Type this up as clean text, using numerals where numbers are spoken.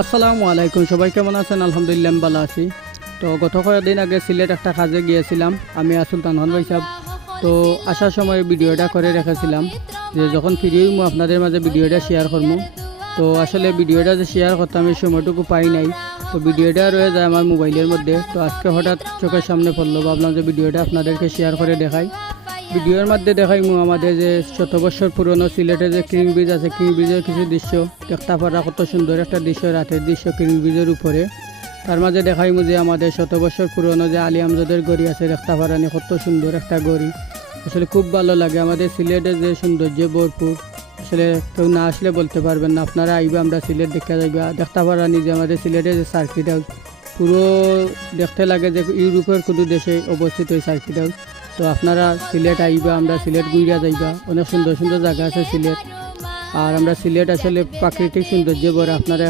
আসসালামু আলাইকুম, সবাই কেমন আছেন? আলহামদুলিল্লাহ আমি ভালো আছি। তো গত কয়েকদিন আগে সিলেট একটা কাজে গিয়েছিলাম আমি আর সুলতান হন ভাই সাহেব। তো আসার সময় ভিডিওটা করে রেখেছিলাম যে যখন ফিরি হইমু আপনাদের মাঝে ভিডিওটা শেয়ার করবো। তো আসলে ভিডিওটা যে শেয়ার করতাম এই সময়টুকু পাই নাই, তো ভিডিওটা রয়ে যায় আমার মোবাইলের মধ্যে। তো আজকে হঠাৎ চোখের সামনে পড়লো, ভাবলাম যে ভিডিওটা আপনাদেরকে শেয়ার করে দেখাই। ভিডিওর মধ্যে দেখাইমু আমাদের যে শত বছর পুরনো সিলেটে যে কিং ব্রিজ আছে, কিং ব্রিজের কিছু দৃশ্য দেখতে পারা, কত সুন্দর একটা দৃশ্য, রাতের দৃশ্য কিং ব্রিজের উপরে। তার মাঝে দেখাইমু যে আমাদের শত বছর পুরনো যে আলী আমজদের গড়ি আছে দেখতে পারানি, কত সুন্দর একটা গড়ি। আসলে খুব ভালো লাগে আমাদের সিলেটের যে সৌন্দর্য ভরপুর। আসলে কেউ না আসলে বলতে পারবেন না, আপনারা আইবা, আমরা সিলেট দেখতে যাইবা, দেখতে পারানি যে আমাদের সিলেটের যে সার্কিট হাউস পুরো দেখতে লাগে যে ইউরোপের কোনো দেশে অবস্থিত এই সার্কিট হাউস। তো আপনারা সিলেট আইবা, আমরা সিলেট ঘুরিয়া যাইবা, অনেক সুন্দর সুন্দর জায়গা আছে সিলেট। আর আমরা সিলেট আসলে প্রাকৃতিক সৌন্দর্য ভরা, আপনারা